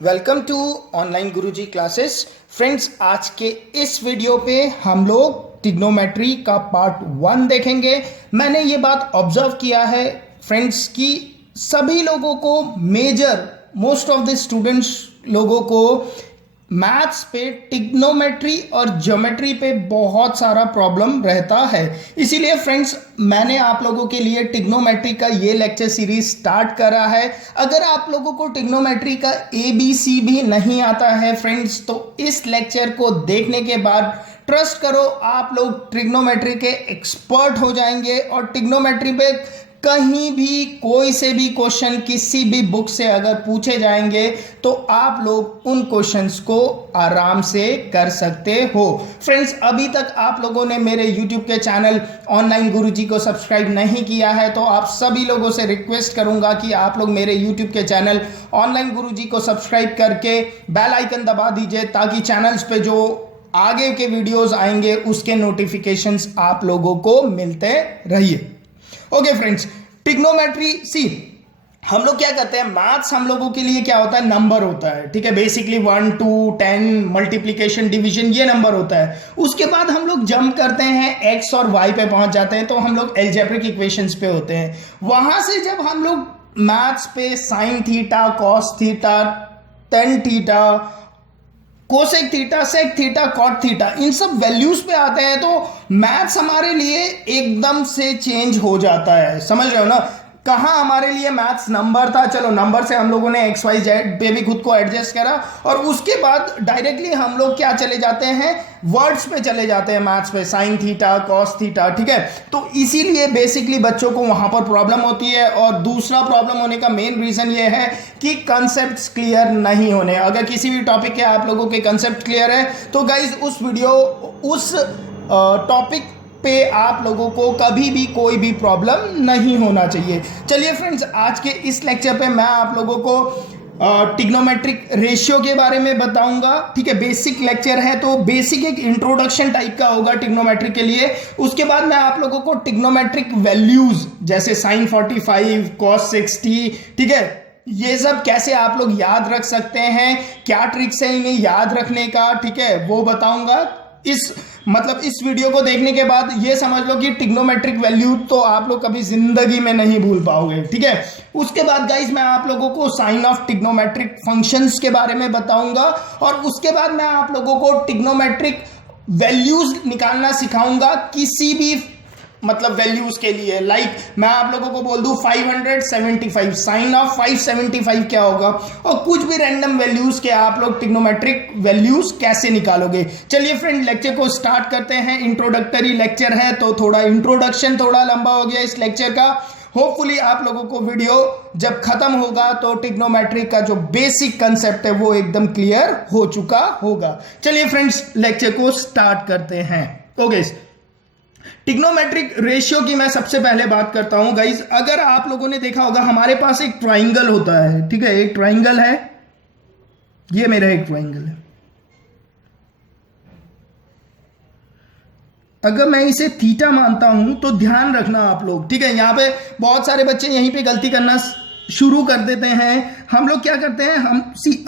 Welcome to online Guruji classes. Friends, आज के इस वीडियो पे हम लोग ट्रिग्नोमेट्री का पार्ट 1 देखेंगे। मैंने ये बात ऑब्जर्व किया है फ्रेंड्स कि सभी लोगों को मोस्ट ऑफ द स्टूडेंट्स लोगों को मैथ्स पे ट्रिग्नोमेट्री और ज्योमेट्री पे बहुत सारा प्रॉब्लम रहता है। इसीलिए फ्रेंड्स, मैंने आप लोगों के लिए ट्रिग्नोमेट्री का ये लेक्चर सीरीज स्टार्ट करा है। अगर आप लोगों को ट्रिग्नोमेट्री का ABC भी नहीं आता है फ्रेंड्स, तो इस लेक्चर को देखने के बाद ट्रस्ट करो, आप लोग ट्रिग्नोमेट्री के एक्सपर्ट हो जाएंगे और ट्रिग्नोमेट्री पे कहीं भी कोई से भी क्वेश्चन किसी भी बुक से अगर पूछे जाएंगे तो आप लोग उन क्वेश्चंस को आराम से कर सकते हो। फ्रेंड्स, अभी तक आप लोगों ने मेरे YouTube के चैनल ऑनलाइन गुरुजी को सब्सक्राइब नहीं किया है तो आप सभी लोगों से रिक्वेस्ट करूंगा कि आप लोग मेरे YouTube के चैनल ऑनलाइन गुरुजी को सब्सक्राइब करके बेल आइकन दबा दीजिए, ताकि चैनल्स पे जो आगे के वीडियोस आएंगे उसके नोटिफिकेशंस आप लोगों को मिलते रहिए। ओके फ्रेंड्स, ट्रिग्नोमेट्री हम लोग क्या करते हैं, मैथ्स हम लोगों के लिए क्या होता है, नंबर होता है। ठीक है, बेसिकली 1 2 10 मल्टीप्लिकेशन डिवीजन ये नंबर होता है। उसके बाद हम लोग जंप करते हैं एक्स और वाई पे पहुंच जाते हैं तो हम लोग एल्जेब्रिक इक्वेशंस पे होते हैं। वहां से जब हम लोग मैथ्स पे sine theta, cos theta, tan theta, cosec theta, sec theta, cot theta, इन सब वैल्यूज पे आते हैं तो मैथ्स हमारे लिए एकदम से चेंज हो जाता है। समझ रहे हो ना, कहाँ हमारे लिए मैथ्स नंबर था, चलो नंबर से हम लोगों ने XYZ पे भी खुद को एडजस्ट करा और उसके बाद डायरेक्टली हम लोग क्या चले जाते हैं, वर्ड्स पे चले जाते हैं मैथ्स पे, साइन थीटा, कॉस थीटा। ठीक है, तो इसीलिए बेसिकली बच्चों को वहां पर प्रॉब्लम होती है। और दूसरा प्रॉब्लम होने का मेन रीजन ये है कि कंसेप्ट्स क्लियर नहीं होने। अगर किसी भी टॉपिक के आप लोगों के कंसेप्ट क्लियर है तो गाइज उस टॉपिक पे आप लोगों को कभी भी कोई भी प्रॉब्लम नहीं होना चाहिए। चलिए फ्रेंड्स, आज के इस लेक्चर पे मैं आप लोगों को ट्रिग्नोमेट्रिक रेशियो के बारे में बताऊंगा। ठीक है, बेसिक लेक्चर है तो बेसिक एक इंट्रोडक्शन टाइप का होगा ट्रिग्नोमेट्रिक के लिए। उसके बाद मैं आप लोगों को ट्रिग्नोमेट्रिक वैल्यूज जैसे साइन 45, कॉस 60, ठीक है, ये सब कैसे आप लोग याद रख सकते हैं, क्या ट्रिक्स है इन्हें याद रखने का, ठीक है, वो बताऊंगा। इस वीडियो को देखने के बाद ये समझ लो कि ट्रिग्नोमेट्रिक वैल्यू तो आप लोग कभी जिंदगी में नहीं भूल पाओगे। ठीक है, उसके बाद गाइस मैं आप लोगों को साइन ऑफ ट्रिग्नोमेट्रिक फंक्शंस के बारे में बताऊंगा और उसके बाद मैं आप लोगों को ट्रिग्नोमेट्रिक वैल्यूज निकालना सिखाऊंगा किसी भी वैल्यूज के लिए। लाइक मैं आप लोगों को बोल दूं 575, साइन ऑफ 575 क्या होगा, और कुछ भी रैंडम वैल्यूज के आप लोग ट्रिग्नोमेट्रिक वैल्यूज कैसे निकालोगे। चलिए फ्रेंड, लेक्चर को स्टार्ट करते हैं। इंट्रोडक्टरी लेक्चर है तो थोड़ा इंट्रोडक्शन थोड़ा लंबा हो गया इस लेक्चर का। होपफुली आप लोगों को वीडियो जब खत्म होगा तो ट्रिग्नोमेट्रिक का जो बेसिक कंसेप्ट है वो एकदम क्लियर हो चुका होगा। चलिए फ्रेंड्स, लेक्चर को स्टार्ट करते हैं। ओके, ट्रिग्नोमेट्रिक रेशियो की मैं सबसे पहले बात करता हूं गाइज। अगर आप लोगों ने देखा होगा हमारे पास एक ट्राइंगल होता है। ठीक है, एक ट्राइंगल है, ये मेरा एक ट्राइंगल है। अगर मैं इसे थीटा मानता हूं तो ध्यान रखना आप लोग, ठीक है, यहां पे बहुत सारे बच्चे यहीं पे गलती करना शुरू कर देते हैं। हम लोग क्या करते हैं,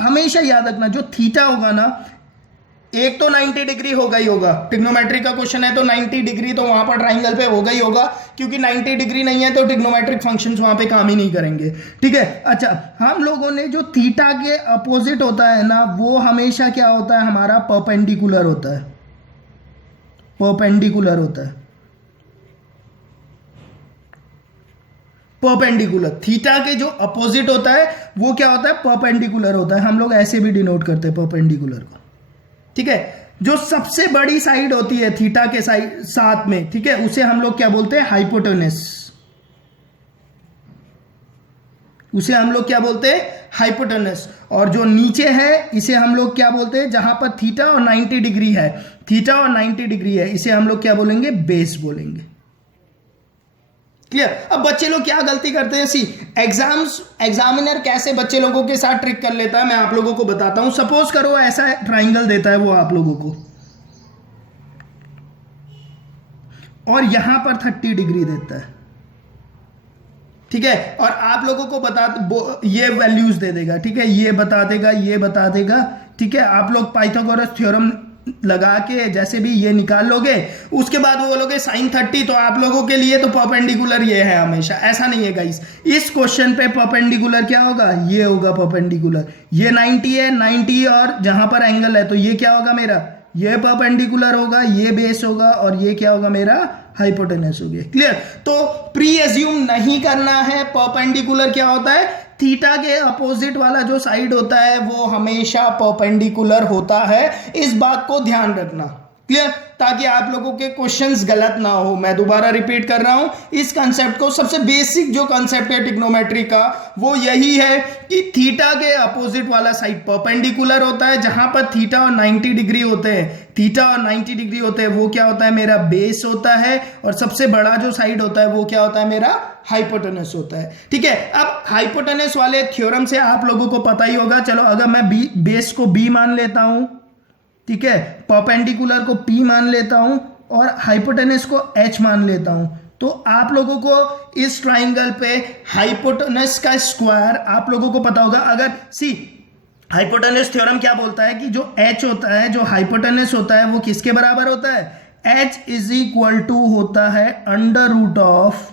हमेशा याद रखना जो थीटा होगा ना, एक तो 90 डिग्री होगा ही होगा। ट्रिग्नोमेट्रिक का क्वेश्चन है तो 90 डिग्री तो वहां पर ट्राइंगल पे होगा ही होगा, क्योंकि 90 डिग्री नहीं है तो ट्रिग्नोमेट्रिक फंक्शंस वहां पे काम ही नहीं करेंगे। ठीक है, अच्छा, हम लोगों ने जो थीटा के अपोजिट होता है ना, वो हमेशा क्या होता है, हमारा परपेंडिकुलर होता है। परपेंडिकुलर होता है, परपेंडिकुलर। थीटा के जो अपोजिट होता है वो क्या होता है, परपेंडिकुलर होता है। हम लोग ऐसे भी डिनोट करते हैं परपेंडिकुलर को। ठीक है, जो सबसे बड़ी साइड होती है थीटा के साथ में, ठीक है, उसे हम लोग क्या बोलते हैं, हाइपोटेनस। उसे हम लोग क्या बोलते हैं, हाइपोटेनस। और जो नीचे है इसे हम लोग क्या बोलते हैं, जहां पर थीटा और 90 डिग्री है, थीटा और 90 डिग्री है, इसे हम लोग क्या बोलेंगे, बेस बोलेंगे। क्लियर। अब बच्चे लोग क्या गलती करते हैं, एग्जामिनर कैसे बच्चे लोगों के साथ ट्रिक कर लेता है मैं आप लोगों को बताता हूं। सपोज करो ऐसा ट्राइंगल देता है वो आप लोगों को, और यहां पर 30 डिग्री देता है। ठीक है, और आप लोगों को ये वैल्यूज दे देगा, ठीक है, ये बता देगा, ठीक है। आप लोग पाइथागोरस थ्योरम लगा के जैसे भी ये निकाल लोगे, उसके बाद वो बोलोगे sin 30, तो आप लोगों के लिए तो परपेंडिकुलर ये है हमेशा, ऐसा नहीं है गाइस। इस क्वेश्चन पे परपेंडिकुलर क्या होगा, ये होगा परपेंडिकुलर। ये 90 है, 90 और जहां पर एंगल है तो ये क्या होगा मेरा, ये परपेंडिकुलर होगा, ये बेस होगा, और ये क्या होगा मेरा हाइपोटेनस हो गया। क्लियर। तो प्री एज्यूम नहीं करना है, परपेंडिकुलर क्या होता है, थीटा के अपोजिट वाला जो साइड होता है वो हमेशा परपेंडिकुलर होता है, इस बात को ध्यान रखना। क्लियर, ताकि आप लोगों के क्वेश्चंस गलत ना हो। मैं दोबारा रिपीट कर रहा हूं इस कंसेप्ट को, सबसे बेसिक जो कंसेप्ट है ट्रिग्नोमेट्री का वो यही है कि थीटा के अपोजिट वाला साइड परपेंडिकुलर होता है, जहां पर थीटा और 90 डिग्री होते हैं, थीटा और 90 डिग्री होते हैं, वो क्या होता है मेरा बेस होता है, और सबसे बड़ा जो साइड होता है वो क्या होता है मेरा हाइपोटेनस होता है। ठीक है, अब हाइपोटेनस वाले थ्योरम से आप लोगों को पता ही होगा। चलो अगर मैं बेस को बी मान लेता हूं, ठीक है, परपेंडिकुलर को P मान लेता हूं और हाइपोटेनस को H मान लेता हूं, तो आप लोगों को इस ट्राइंगल पे हाइपोटेनस का स्क्वायर आप लोगों को पता होगा। अगर हाइपोटेनस थ्योरम क्या बोलता है कि जो H होता है, जो हाइपोटेनस होता है, वो किसके बराबर होता है, H इज इक्वल टू होता है अंडर रूट ऑफ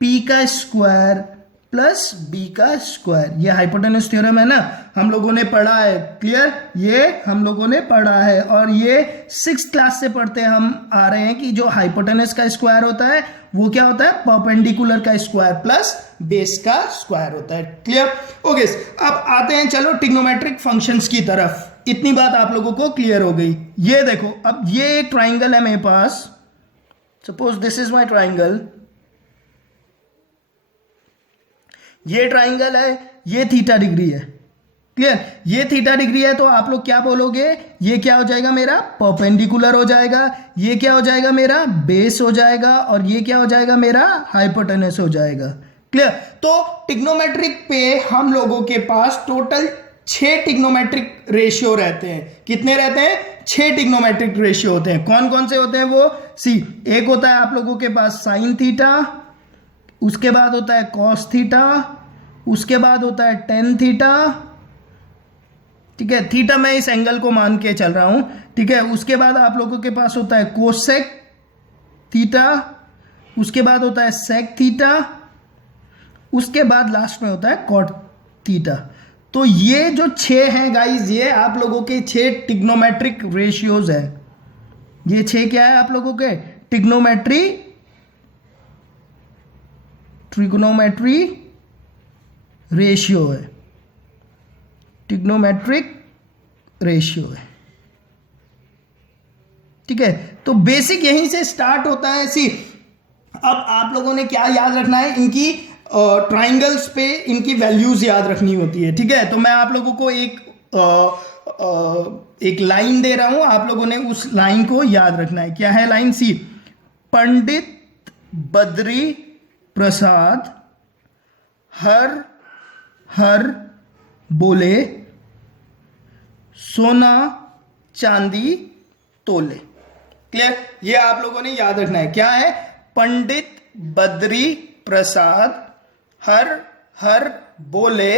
P का स्क्वायर प्लस बी का स्क्वायर। ये हाइपोटेनस थ्योरम है ना, हम लोगों ने पढ़ा है। क्लियर, ये हम लोगों ने पढ़ा है, और ये 6th क्लास से पढ़ते हम आ रहे हैं कि जो हाइपोटेनस का स्क्वायर होता है वो क्या होता है, परपेंडिकुलर का स्क्वायर प्लस बेस का स्क्वायर होता है। Clear, okay. अब आते हैं चलो ट्रिग्नोमेट्रिक फंक्शंस की तरफ। इतनी बात आप लोगों को क्लियर हो गई। ये देखो, अब ये एक ट्राइंगल है मेरे पास, suppose this is my triangle, ये ट्राइंगल है, ये थीटा डिग्री है। क्लियर, ये थीटा डिग्री है, तो आप लोग क्या बोलोगे, ये क्या हो जाएगा मेरा परपेंडिकुलर हो जाएगा, ये क्या हो जाएगा मेरा बेस हो जाएगा, और ये क्या हो जाएगा मेरा हाइपोटेनस हो जाएगा। क्लियर, तो ट्रिग्नोमेट्रिक पे हम लोगों के पास टोटल 6 ट्रिग्नोमेट्रिक रेशियो रहते हैं। कितने रहते हैं, 6 ट्रिग्नोमेट्रिक रेशियो होते हैं। कौन कौन से होते हैं वो, एक होता है आप लोगों के पास साइन थीटा, उसके बाद होता है कॉस थीटा, उसके बाद होता है टेन थीटा। ठीक है, थीटा मैं इस एंगल को मान के चल रहा हूं, ठीक है। उसके बाद आप लोगों के पास होता है कोसेक थीटा, उसके बाद होता है सेक थीटा, उसके बाद लास्ट में होता है कॉट थीटा। तो ये जो 6 हैं गाइस, ये आप लोगों के 6 ट्रिग्नोमेट्रिक रेशियोज है। ये 6 क्या है आप लोगों के, ट्रिग्नोमेट्री रेशियो है, ट्रिग्नोमेट्रिक रेशियो है। ठीक है, तो बेसिक यहीं से स्टार्ट होता है। अब आप लोगों ने क्या याद रखना है, इनकी ट्राइंगल्स पे इनकी वैल्यूज याद रखनी होती है। ठीक है, तो मैं आप लोगों को एक लाइन दे रहा हूं, आप लोगों ने उस लाइन को याद रखना है। क्या है लाइन, पंडित बद्री प्रसाद हर हर बोले सोना चांदी तोले। क्लियर, ये आप लोगों ने याद रखना है। क्या है, पंडित बद्री प्रसाद हर हर बोले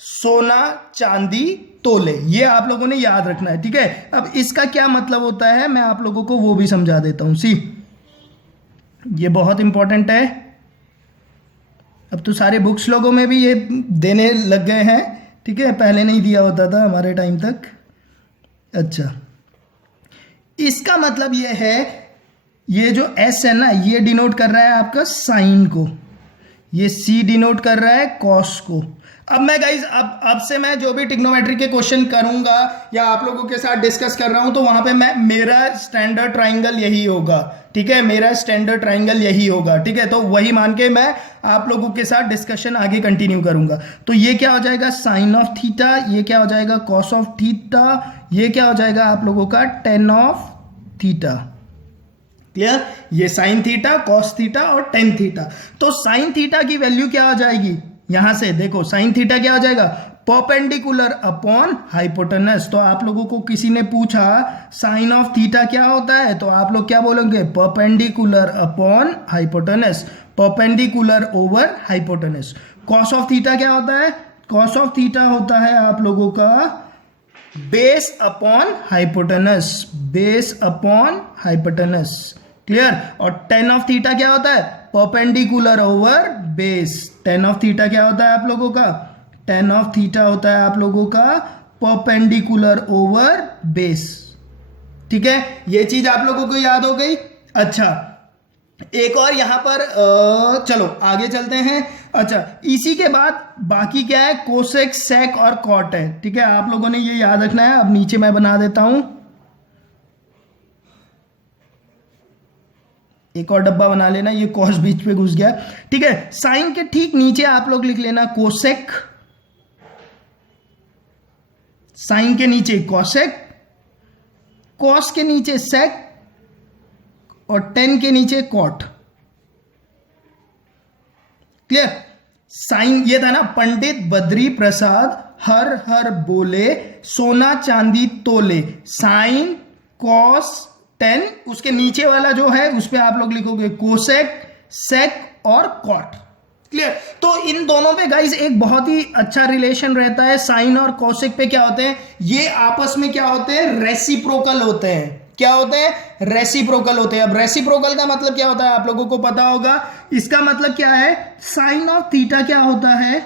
सोना चांदी तोले, ये आप लोगों ने याद रखना है। ठीक है, अब इसका क्या मतलब होता है मैं आप लोगों को वो भी समझा देता हूं। ये बहुत इंपॉर्टेंट है। अब तो सारे बुक्स लोगों में भी ये देने लग गए हैं, ठीक है, पहले नहीं दिया होता था हमारे टाइम तक। अच्छा, इसका मतलब ये है, ये जो S है ना, ये डिनोट कर रहा है आपका साइन को, ये C डिनोट कर रहा है कॉस को। अब मैं गाइज अब से मैं जो भी ट्रिग्नोमेट्री के क्वेश्चन करूंगा या आप लोगों के साथ डिस्कस कर रहा हूं, तो वहां पे मेरा स्टैंडर्ड ट्राइंगल यही होगा। ठीक है, मेरा स्टैंडर्ड ट्राइंगल यही होगा। ठीक है, तो वही मान के मैं आप लोगों के साथ डिस्कशन आगे कंटिन्यू करूंगा। तो ये क्या हो जाएगा साइन ऑफ थीटा, ये क्या हो जाएगा कॉस ऑफ थीटा, ये क्या हो जाएगा आप लोगों का टेन ऑफ थीटा। क्लियर, ये साइन थीटा, कॉस थीटा और टेन थीटा। तो साइन थीटा की वैल्यू क्या हो जाएगी, यहां से देखो साइन थीटा क्या हो जाएगा, परपेंडिकुलर अपॉन हाइपोटेनस। तो आप लोगों को किसी ने पूछा साइन ऑफ थीटा क्या होता है, तो आप लोग क्या बोलेंगे, perpendicular upon hypotenuse, perpendicular over hypotenuse. Cos of theta क्या होता है, कॉस ऑफ थीटा होता है आप लोगों का base upon hypotenuse, base upon hypotenuse, clear. और टेन ऑफ थीटा क्या होता है, perpendicular over base. Ten of theta क्या होता है आप लोगों का, टेन ऑफ थीटा होता है आप लोगों का परपेंडिकुलर ओवर बेस। ठीक है, ये चीज आप लोगों को याद हो गई। अच्छा, एक और यहां पर चलो आगे चलते हैं। अच्छा, इसी के बाद बाकी क्या है, कोसेक, सेक और कॉट है। ठीक है, आप लोगों ने ये याद रखना है। अब नीचे मैं बना देता हूं, एक और डब्बा बना लेना, ये कॉस बीच पे घुस गया। ठीक है, साइन के ठीक नीचे आप लोग लिख लेना कोसेक, साइन के नीचे कॉसेक, कॉस के नीचे सेक और टेन के नीचे कॉट। क्लियर। साइन ये था ना, पंडित बद्री प्रसाद हर हर बोले सोना चांदी तोले, साइन कॉस टेन, उसके नीचे वाला जो है उस पर आप लोग लिखोगे कोसेक, सेक और कॉट। क्लियर। तो इन दोनों पे गाइस एक बहुत ही अच्छा रिलेशन रहता है। साइन और कोसेक पे क्या होते हैं, ये आपस में क्या होते हैं, रेसिप्रोकल होते हैं। क्या होते हैं, रेसिप्रोकल होते हैं। अब रेसिप्रोकल का मतलब क्या होता है आप लोगों को पता होगा। इसका मतलब क्या है, साइन ऑफ थीटा क्या होता है,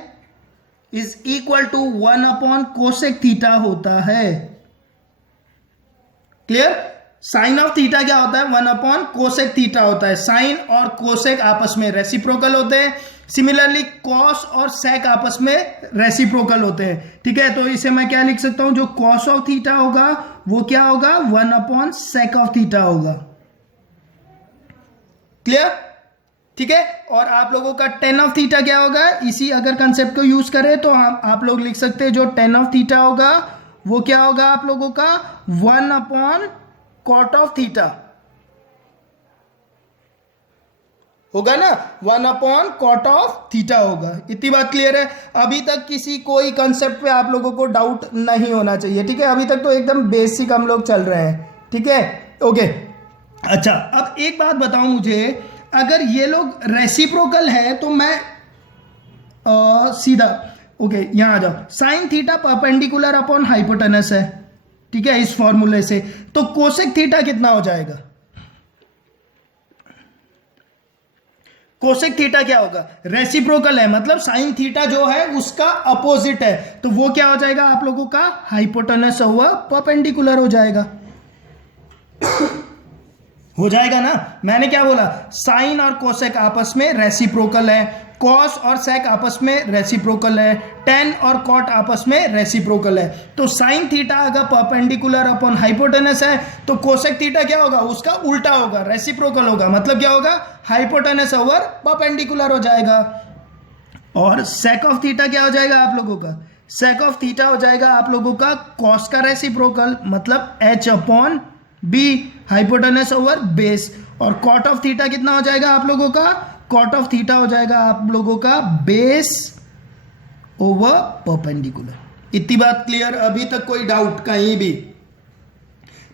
is equal to 1 upon cosec theta होता है। क्लियर। साइन ऑफ थीटा क्या होता है, 1 अपॉन कोसेक थीटा होता है। साइन और कोसेक आपस में रेसिप्रोकल होते हैं। सिमिलरली कॉस और सेक आपस में रेसिप्रोकल होते हैं। ठीक है, तो इसे मैं क्या लिख सकता हूं, जो कॉस ऑफ थीटा होगा वो क्या होगा, 1 अपॉन सेक ऑफ थीटा होगा। क्लियर। ठीक है, और आप लोगों का टेन ऑफ थीटा क्या होगा, इसी अगर कंसेप्ट को यूज करें तो आप लोग लिख सकते हैं जो टेन ऑफ थीटा होगा वो क्या होगा आप लोगों का, 1 अपॉन कॉट ऑफ थीटा होगा ना, 1 अपॉन कॉट ऑफ थीटा होगा। इतनी बात क्लियर है। अभी तक किसी कोई कंसेप्ट पे आप लोगों को डाउट नहीं होना चाहिए। ठीक है, अभी तक तो एकदम बेसिक हम लोग चल रहे हैं। ठीक है, ओके। अच्छा, अब एक बात बताओ मुझे, अगर ये लोग रेसिप्रोकल है तो मैं सीधा ओके यहां आ जाओ, sine theta perpendicular upon hypotenuse है। ठीक है, इस फॉर्मूले से तो कोसेक थीटा कितना हो जाएगा, कोसेक थीटा क्या होगा, रेसिप्रोकल है, मतलब साइन थीटा जो है उसका अपोजिट है, तो वो क्या हो जाएगा आप लोगों का, हाइपोटेनस हुआ परपेंडिकुलर हो जाएगा। हो जाएगा ना, मैंने क्या बोला, साइन और कोसेक आपस में रेसिप्रोकल है, कॉस और सेक आपस में रेसिप्रोकल है, टेन और कॉट आपस में रेसिप्रोकल है। तो साइन थीटा अगर परपेंडिकुलर अपॉन हाइपोटेनस है तो कोसेक थीटा क्या होगा, उसका उल्टा होगा, रेसिप्रोकल होगा, मतलब क्या होगा, हाइपोटेनस ओवर परपेंडिकुलर हो जाएगा। और सेक ऑफ थीटा क्या हो जाएगा आप लोगों का, सेक ऑफ थीटा हो जाएगा आप लोगों का कॉस का रेसिप्रोकल, मतलब H upon B, hypotenuse over base. और कॉट ऑफ थीटा कितना हो जाएगा आप लोगों का, कॉट ऑफ थीटा हो जाएगा आप लोगों का बेस ओवर परपेंडिकुलर। इतनी बात क्लियर, अभी तक कोई डाउट कहीं भी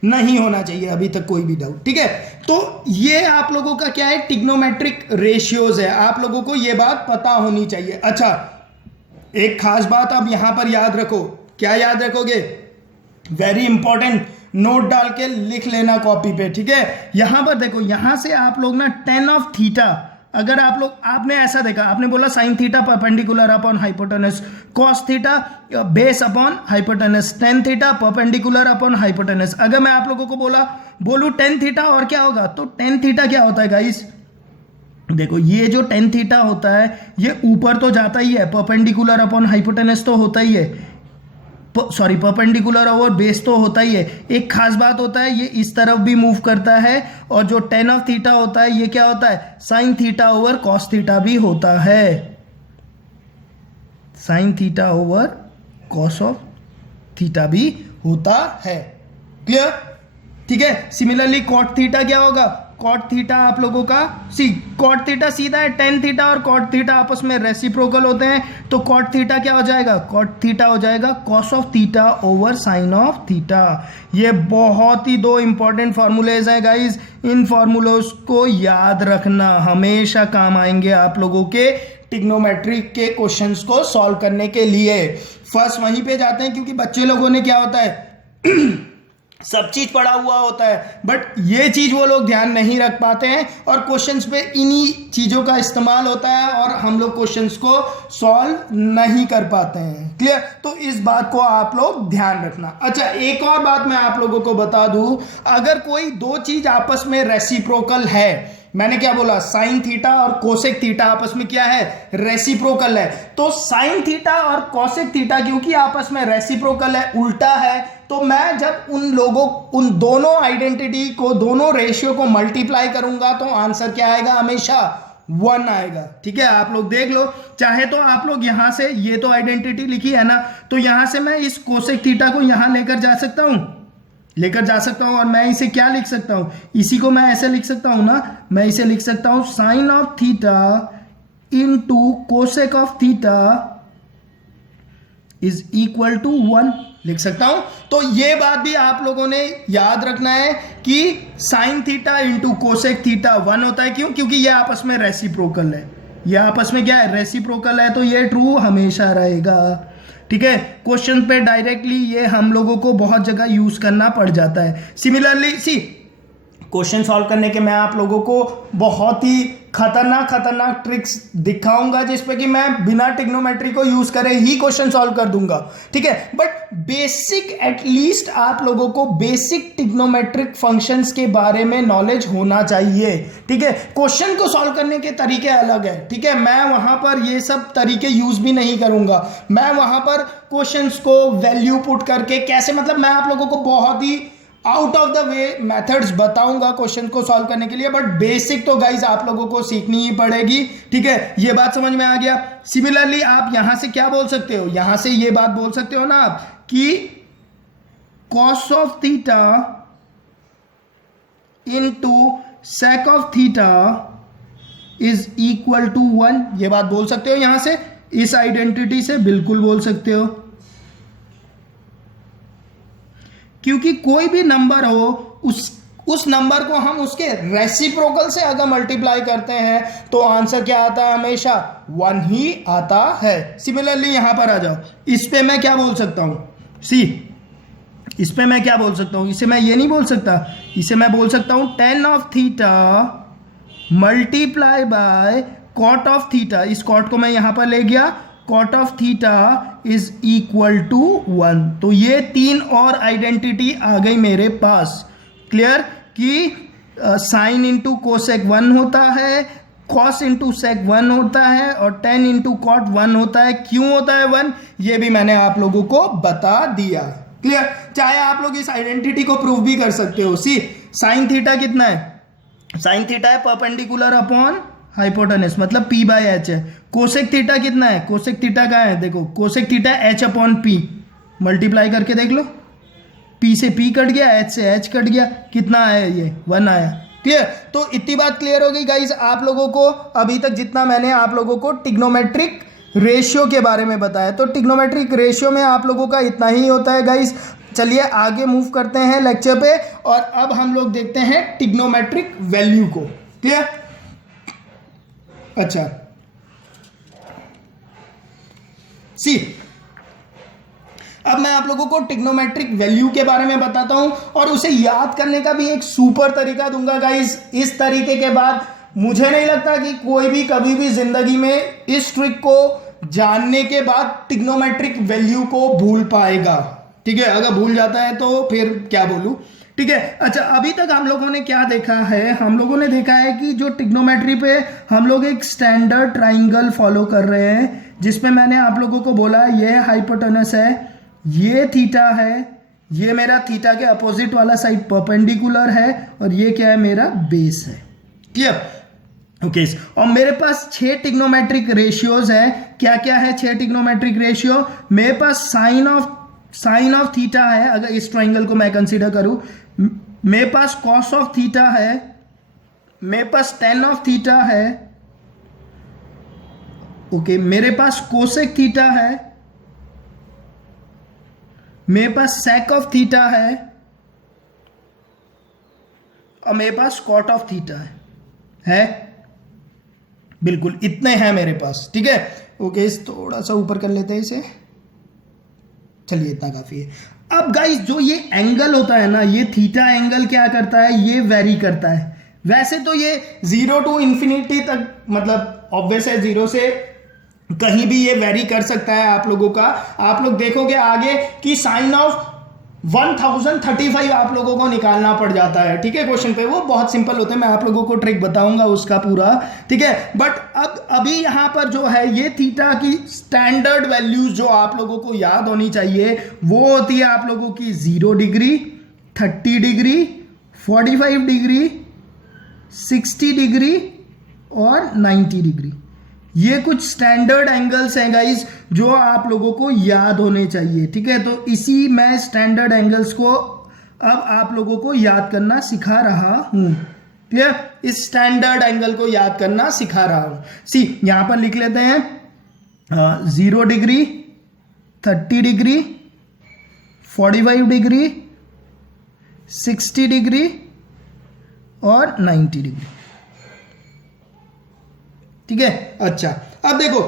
नहीं होना चाहिए, अभी तक कोई भी डाउट। ठीक है, तो ये आप लोगों का क्या है, ट्रिग्नोमेट्रिक रेशियोज है, आप लोगों को ये बात पता होनी चाहिए। अच्छा, एक खास बात अब यहां पर याद रखो, क्या याद रखोगे, वेरी इंपॉर्टेंट, नोट डाल के लिख लेना कॉपी पे। ठीक है, यहां पर देखो, यहां से आप लोग ना टेन ऑफ थीटा, अगर आप लोग, आपने ऐसा देखा, आपने बोला sine theta perpendicular upon hypotenuse, cos theta base upon hypotenuse, tan theta perpendicular upon hypotenuse. अगर मैं आप लोगों को बोलूं टेन थीटा और क्या होगा, तो टेन थीटा क्या होता है गाइस, देखो ये जो टेन थीटा होता है ये ऊपर तो जाता ही है, परपेंडिकुलर अपॉन हाइपोटेनस तो होता ही है, सॉरी परपेंडिकुलर ओवर बेस तो होता ही है। एक खास बात होता है, ये इस तरफ भी मूव करता है, और जो टेन ऑफ थीटा होता है ये क्या होता है, sine theta over cos theta भी होता है, sine theta over cos of theta भी होता है। क्लियर। ठीक है, सिमिलरली कॉट थीटा क्या होगा, कॉट थीटा आप लोगों का कॉट थीटा सीधा है, टेन थीटा और कॉट थीटा आपस में रेसिप्रोकल होते हैं, तो कॉट थीटा क्या हो जाएगा, कॉट थीटा हो जाएगा cos of theta over sine of theta. ये बहुत ही दो इंपॉर्टेंट फॉर्मूलेज हैं गाइज, इन फॉर्मूलोज को याद रखना, हमेशा काम आएंगे आप लोगों के ट्रिग्नोमेट्री के क्वेश्चंस को सॉल्व करने के लिए। फर्स्ट वहीं पे जाते हैं, क्योंकि बच्चे लोगों ने क्या होता है सब चीज पढ़ा हुआ होता है, बट ये चीज वो लोग ध्यान नहीं रख पाते हैं और क्वेश्चंस पे इन्हीं चीजों का इस्तेमाल होता है और हम लोग क्वेश्चंस को सॉल्व नहीं कर पाते हैं। क्लियर? तो इस बात को आप लोग ध्यान रखना। अच्छा, एक और बात मैं आप लोगों को बता दूं, अगर कोई दो चीज आपस में रेसिप्रोकल है, मैंने क्या बोला, साइन थीटा और कोसेक थीटा आपस में क्या है, रेसिप्रोकल है, तो साइन थीटा और कोसेक थीटा क्योंकि आपस में रेसिप्रोकल है, उल्टा है, तो मैं जब उन दोनों आइडेंटिटी को, दोनों रेशियो को मल्टीप्लाई करूंगा तो आंसर क्या आएगा, हमेशा 1 आएगा। ठीक है, आप लोग देख लो, चाहे तो आप लोग यहां से, ये तो आइडेंटिटी लिखी है ना, तो यहां से मैं इस कोसेक थीटा को यहां लेकर जा सकता हूं और मैं इसे क्या लिख सकता हूं, इसी को मैं ऐसे लिख सकता हूं ना, मैं इसे लिख सकता हूं sine of theta into cosec of theta is equal to 1 लिख सकता हूं। तो ये बात भी आप लोगों ने याद रखना है कि sine theta into cosec theta 1 होता है। क्यों? क्योंकि ये आपस में रेसिप्रोकल है, ये आपस में क्या है, रेसिप्रोकल है, तो ये ट्रू हमेशा रहेगा। ठीक है, क्वेश्चन पे डायरेक्टली ये हम लोगों को बहुत जगह यूज करना पड़ जाता है। सिमिलरली क्वेश्चन सॉल्व करने के मैं आप लोगों को बहुत ही खतरनाक ट्रिक्स दिखाऊंगा जिसपे कि मैं बिना ट्रिग्नोमेट्री को यूज करे ही क्वेश्चन सॉल्व कर दूंगा। ठीक है, बट बेसिक एटलीस्ट आप लोगों को बेसिक ट्रिग्नोमेट्रिक फंक्शंस के बारे में नॉलेज होना चाहिए। ठीक है, क्वेश्चन को सॉल्व करने के तरीके अलग है। ठीक है, मैं वहां पर ये सब तरीके यूज भी नहीं करूंगा, मैं वहां पर क्वेश्चंस को वैल्यू पुट करके कैसे, मतलब मैं आप लोगों को बहुत ही out of the way methods बताऊंगा क्वेश्चन को सॉल्व करने के लिए, बट बेसिक तो गाइज आप लोगों को सीखनी ही पड़ेगी। ठीक है, ये बात समझ में आ गया। सिमिलरली आप यहां से क्या बोल सकते हो, यहां से ये बात बोल सकते हो ना आप कि cos of theta into sec of theta is equal to 1, ये बात बोल सकते हो यहां से, इस आइडेंटिटी से बिल्कुल बोल सकते हो, क्योंकि कोई भी नंबर हो उस नंबर को हम उसके रेसिप्रोकल से अगर मल्टीप्लाई करते हैं तो आंसर क्या आता है, हमेशा 1 ही आता है। सिमिलरली यहां पर आ जाओ, इस पे मैं क्या बोल सकता हूं, इस पे मैं क्या बोल सकता हूं, इसे मैं ये नहीं बोल सकता, इसे मैं बोल सकता हूं tan of theta multiply by cot of theta, इस कॉट को मैं यहां पर ले गया, cot of theta is equal to 1। तो ये 3 और आइडेंटिटी आ गई मेरे पास। क्लियर? कि साइन इंटू कोसेक 1 होता है, कॉस इंटू सेक 1 होता है और tan इंटू कॉट 1 होता है। क्यों होता है 1, ये भी मैंने आप लोगों को बता दिया। क्लियर? चाहे आप लोग इस आइडेंटिटी को प्रूव भी कर सकते हो। साइन थीटा कितना है, साइन थीटा है परपेंडिकुलर अपॉन हाइपोटेनस, मतलब p बाय एच है। कोसेक थीटा कितना है, कोसेक थीटा का है, देखो cosec theta h upon p, multiply करके देख लो, p से p कट गया, h से h कट गया, कितना आया, ये 1 आया। क्लियर? तो इतनी बात क्लियर हो गई गाइज आप लोगों को। अभी तक जितना मैंने आप लोगों को ट्रिग्नोमेट्रिक रेशियो के बारे में बताया, तो ट्रिग्नोमेट्रिक रेशियो में आप लोगों का इतना ही होता है गाइज। चलिए आगे मूव करते हैं लेक्चर पे, और अब हम लोग देखते हैं ट्रिग्नोमेट्रिक वैल्यू को। क्लियर? अच्छा, अब मैं आप लोगों को ट्रिग्नोमेट्रिक वैल्यू के बारे में बताता हूं और उसे याद करने का भी एक सुपर तरीका दूंगा गाइस। इस तरीके के बाद मुझे नहीं लगता कि कोई भी कभी भी जिंदगी में इस ट्रिक को जानने के बाद ट्रिग्नोमेट्रिक वैल्यू को भूल पाएगा। ठीक है, अगर भूल जाता है तो फिर क्या बोलूं। ठीक है, अच्छा अभी तक हम लोगों ने क्या देखा है, हम लोगों ने देखा है कि जो ट्रिग्नोमेट्री पे हम लोग एक स्टैंडर्ड ट्राइंगल फॉलो कर रहे हैं, जिसमें मैंने आप लोगों को बोला ये हाइपोटेनस है, ये थीटा है, ये मेरा थीटा के अपोजिट वाला साइड परपेंडिकुलर है, और ये क्या है, मेरा बेस है। क्लियर? ओके, और मेरे पास 6 ट्रिग्नोमेट्रिक रेशियोज है। क्या क्या है 6 ट्रिग्नोमेट्रिक रेशियो? मेरे पास साइन ऑफ थीटा है, अगर इस ट्राइंगल को मैं कंसीडर करूं। मेरे पास कॉस ऑफ थीटा है, मेरे पास tan ऑफ थीटा है, ओके मेरे पास कोसेक थीटा है, मेरे पास sec ऑफ थीटा है और मेरे पास cot ऑफ थीटा है बिल्कुल इतने हैं मेरे पास, ठीक है। ओके इस थोड़ा सा ऊपर कर लेते हैं इसे, चलिए इतना काफी है। अब गाइस जो ये एंगल होता है ना, ये थीटा एंगल क्या करता है, ये वेरी करता है। वैसे तो ये 0 टू इंफिनिटी तक, मतलब ऑब्वियस है 0 से कहीं भी ये वेरी कर सकता है आप लोगों का। आप लोग देखोगे आगे कि साइन ऑफ 1035 आप लोगों को निकालना पड़ जाता है, ठीक है। क्वेश्चन पे वो बहुत सिंपल होते हैं, मैं आप लोगों को ट्रिक बताऊंगा उसका पूरा, ठीक है। बट अब अभी यहां पर जो है ये थीटा की स्टैंडर्ड वैल्यूज जो आप लोगों को याद होनी चाहिए वो होती है आप लोगों की 0 डिग्री, 30 डिग्री, 45 डिग्री, 60 डिग्री और 90 डिग्री। ये कुछ स्टैंडर्ड एंगल्स हैं गाइस जो आप लोगों को याद होने चाहिए, ठीक है। तो इसी मैं स्टैंडर्ड एंगल्स को अब आप लोगों को याद करना सिखा रहा हूं, क्लियर। इस स्टैंडर्ड एंगल को याद करना सिखा रहा हूं। सी यहां पर लिख लेते हैं 0 डिग्री, 30 डिग्री, 45 डिग्री, 60 डिग्री और 90 डिग्री, ठीक है। अच्छा अब देखो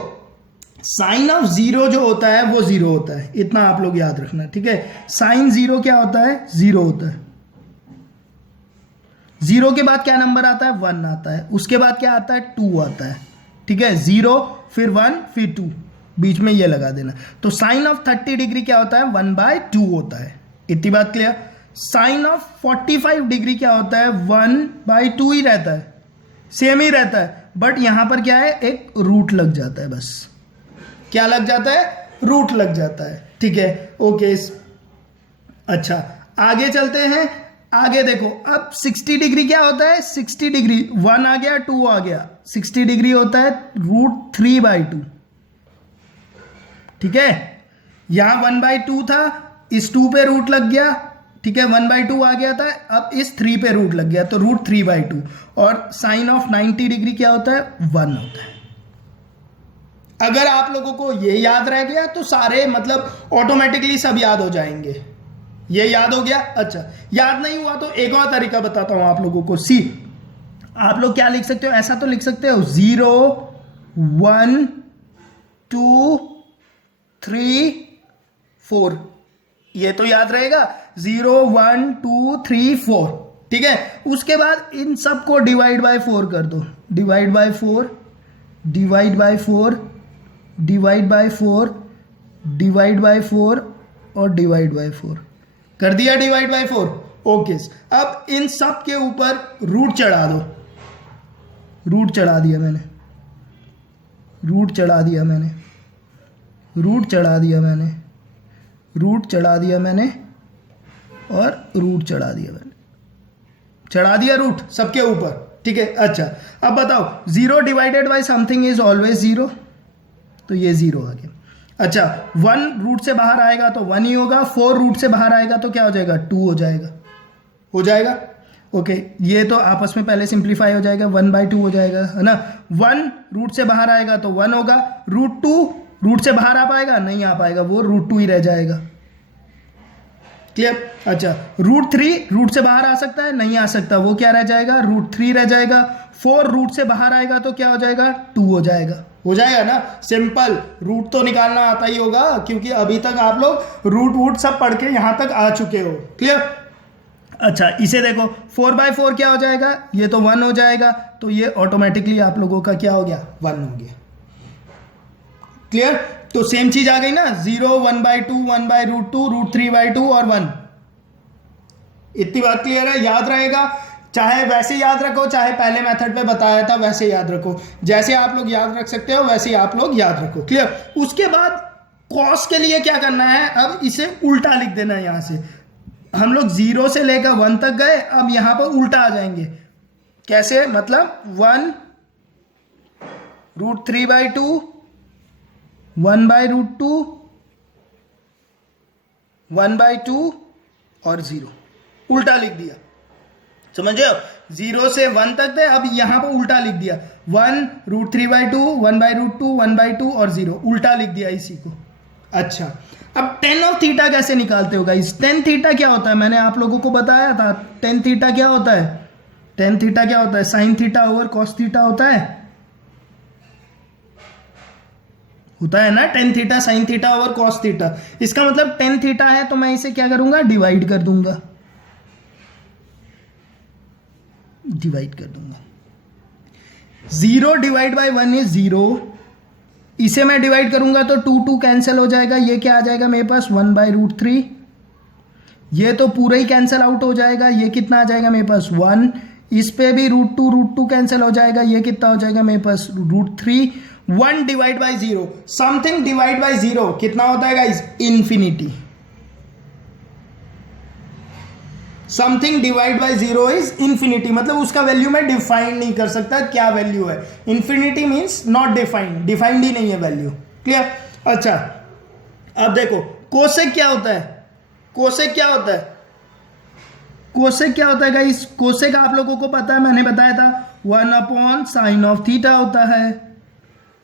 साइन ऑफ 0 जो होता है वो 0 होता है, इतना आप लोग याद रखना, ठीक है। साइन 0 क्या होता है, 0 होता है। 0 के बाद क्या नंबर आता है, 1 आता है। उसके बाद क्या आता है, 2 आता है, ठीक है। 0 फिर 1 फिर 2, बीच में ये लगा देना। तो साइन ऑफ 30 डिग्री क्या होता है, 1/2 होता है। इतनी बात क्लियर। साइन ऑफ 45 डिग्री क्या होता है, 1/2 ही रहता है, सेम ही रहता है। बट यहां पर क्या है, एक रूट लग जाता है, बस क्या लग जाता है, रूट लग जाता है, ठीक है। ओके अच्छा आगे चलते हैं। आगे देखो अब 60 डिग्री क्या होता है, 60 डिग्री 1 आ गया 2 आ गया, 60 डिग्री होता है √3/2, ठीक है। यहां 1/2 था, इस 2 पे रूट लग गया, ठीक है। 1/2 आ गया था, अब इस 3 पे रूट लग गया तो √3/2। और साइन ऑफ 90 डिग्री क्या होता है, 1 होता है। अगर आप लोगों को ये याद रह गया तो सारे मतलब ऑटोमेटिकली सब याद हो जाएंगे। ये याद हो गया। अच्छा याद नहीं हुआ तो एक और तरीका बताता हूं आप लोगों को। सी आप लोग क्या लिख सकते हो, ऐसा तो लिख सकते हो 0 1 2 3 4, ये तो याद रहेगा 0 1 2 3 4, ठीक है। उसके बाद इन सब को डिवाइड बाय 4 कर दो, divide by 4, divide by 4, divide by 4, divide by 4 और डिवाइड बाय 4 कर दिया, डिवाइड बाय 4। ओके अब इन सब के ऊपर रूट चढ़ा दो, रूट चढ़ा दिया मैंने, रूट चढ़ा दिया मैंने, रूट चढ़ा दिया मैंने, रूट चढ़ा दिया मैंने और रूट चढ़ा दिया मैंने, चढ़ा दिया रूट सबके ऊपर, ठीक है। अच्छा अब बताओ 0 divided by something is always 0, तो ये 0 आ गया। अच्छा 1 रूट से बाहर आएगा तो 1 ही होगा, 4 रूट से बाहर आएगा तो क्या हो जाएगा, 2 हो जाएगा, हो जाएगा। ओके ये तो आपस में पहले सिंप्लीफाई हो जाएगा, 1/2 हो जाएगा, है ना। 1 रूट से बाहर आएगा तो 1 होगा, √2 रूट से बाहर आ पाएगा, नहीं आ पाएगा, वो √2 ही रह जाएगा, क्लियर। अच्छा √3 रूट से बाहर आ सकता है, नहीं आ सकता, वो क्या रह जाएगा, √3 रह जाएगा। 4 रूट से बाहर आएगा तो क्या हो जाएगा, 2 हो जाएगा, हो जाएगा ना। सिंपल, रूट तो निकालना आता ही होगा क्योंकि अभी तक आप लोग रूट वूट सब पढ़ के यहां तक आ चुके हो, क्लियर। अच्छा इसे देखो 4/4 क्या हो जाएगा, ये तो 1 हो जाएगा, तो ये ऑटोमेटिकली आप लोगों का क्या हो गया, 1 हो गया, क्लियर। तो सेम चीज आ गई ना, 0 1/2 1/√2 √3/2 और 1। इतनी बात क्लियर है, याद रहेगा। चाहे वैसे याद रखो, चाहे पहले मेथड पे बताया था वैसे याद रखो, जैसे आप लोग याद रख सकते हो वैसे आप लोग याद रखो, क्लियर। उसके बाद कॉस के लिए क्या करना है, अब इसे उल्टा लिख देना है। यहां से हम लोग 0 से लेकर 1 तक गए, अब यहां पर उल्टा आ जाएंगे। कैसे, मतलब 1 √3/2 1/√2 1/2 और 0, उल्टा लिख दिया, समझे। 0 से 1 तक थे, अब यहां पर उल्टा लिख दिया 1√3/2, 1/√2, 1/2 और 0, उल्टा लिख दिया इसी को। अच्छा, अब tan ऑफ थीटा कैसे निकालते हो गाइस? tan थीटा क्या होता है? मैंने आप लोगों को बताया था tan थीटा क्या होता है। tan थीटा क्या होता है? sin theta over cos theta होता है ना, tan theta sin theta over cos theta. इसका मतलब tan थीटा है तो मैं इसे क्या करूंगा? डिवाइड कर दूंगा, 0 डिवाइड बाई 1 इज 0, इसे मैं डिवाइड करूंगा तो 2 कैंसिल हो जाएगा, ये क्या आ जाएगा मेरे पास 1/√3, ये तो पूरा ही कैंसिल आउट हो जाएगा, ये कितना आ जाएगा मेरे पास 1, इस पे भी √2 कैंसिल हो जाएगा, ये कितना हो जाएगा मेरे पास √3, 1 divide by 0, something divide by 0 कितना होता है guys? Infinity. Something divide by 0 is infinity, मतलब उसका वैल्यू मैं डिफाइन नहीं कर सकता क्या वैल्यू है। Infinity means not defined, defined ही नहीं है वैल्यू। क्लियर? अच्छा, अब देखो कोसेक क्या होता है? कोसेक क्या होता है? कोसेक क्या होता है गाइस? कोसेक आप लोगों को पता है, मैंने बताया था 1/sin ऑफ थीटा होता है।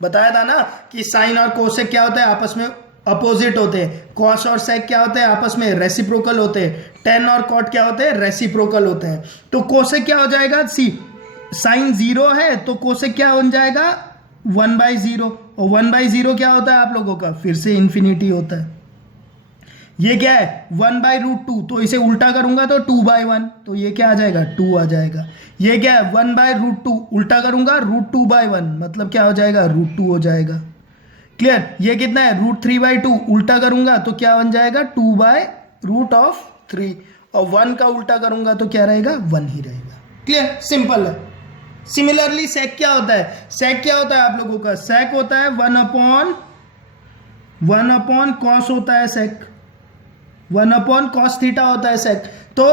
बताया था ना कि साइन और कोसेक क्या होता है? आपस में अपोजिट होते हैं। कॉस और सेक क्या होते हैं? आपस में रेसिप्रोकल होते हैं। टेन और कॉट क्या होते हैं? रेसिप्रोकल होते हैं। तो कोसेक क्या हो जाएगा? सी साइन 0 है तो कोसेक क्या बन जाएगा? 1/0, और 1/0 क्या होता है आप लोगों का? फिर से इन्फिनिटी होता है। ये क्या है? 1/√2, तो इसे उल्टा करूंगा तो 2/1, तो ये क्या आ जाएगा? 2 आ जाएगा। ये क्या है? 1/√2, उल्टा करूंगा √2/1, मतलब क्या हो जाएगा? √2 हो जाएगा। क्लियर? ये कितना है? √3/2, उल्टा करूंगा तो क्या बन जाएगा? 2/√3, और 1 का उल्टा करूंगा तो क्या रहेगा? 1 ही रहेगा। क्लियर? सिंपल है। सिमिलरली सेक क्या होता है? सेक क्या होता है आप लोगों का? सेक होता है 1/1 कॉस होता है सेक, 1/cos थीटा होता है सेक। तो